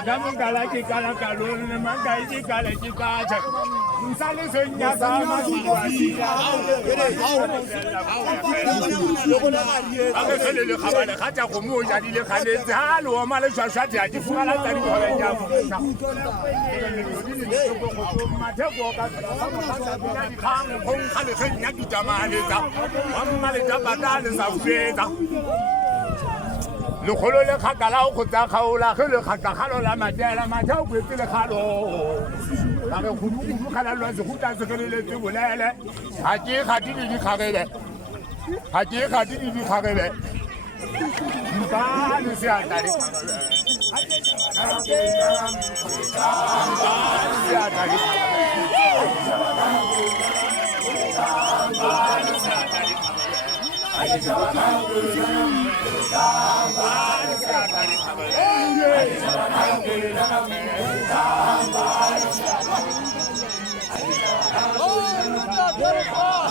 Kamu kalau kita kalau memang kayak kalau kita cek, misalnya senyap sama situasi. Aku kalau le kabar kaca kamu jadi le kali jalu, malah susah jadi fukalah tadi orang jam. Macam bukan kamu kan kang kong kalau senyap di zaman itu, malah jabatan sampai. Le kholo le khakala o khotsa khaola ke le khaka khalo la matela matha o betse le khalo la re khulu khala lwa se khutla se kele le tsebolele ha ke khati di khagele ha ke khati di khagele ba le se atari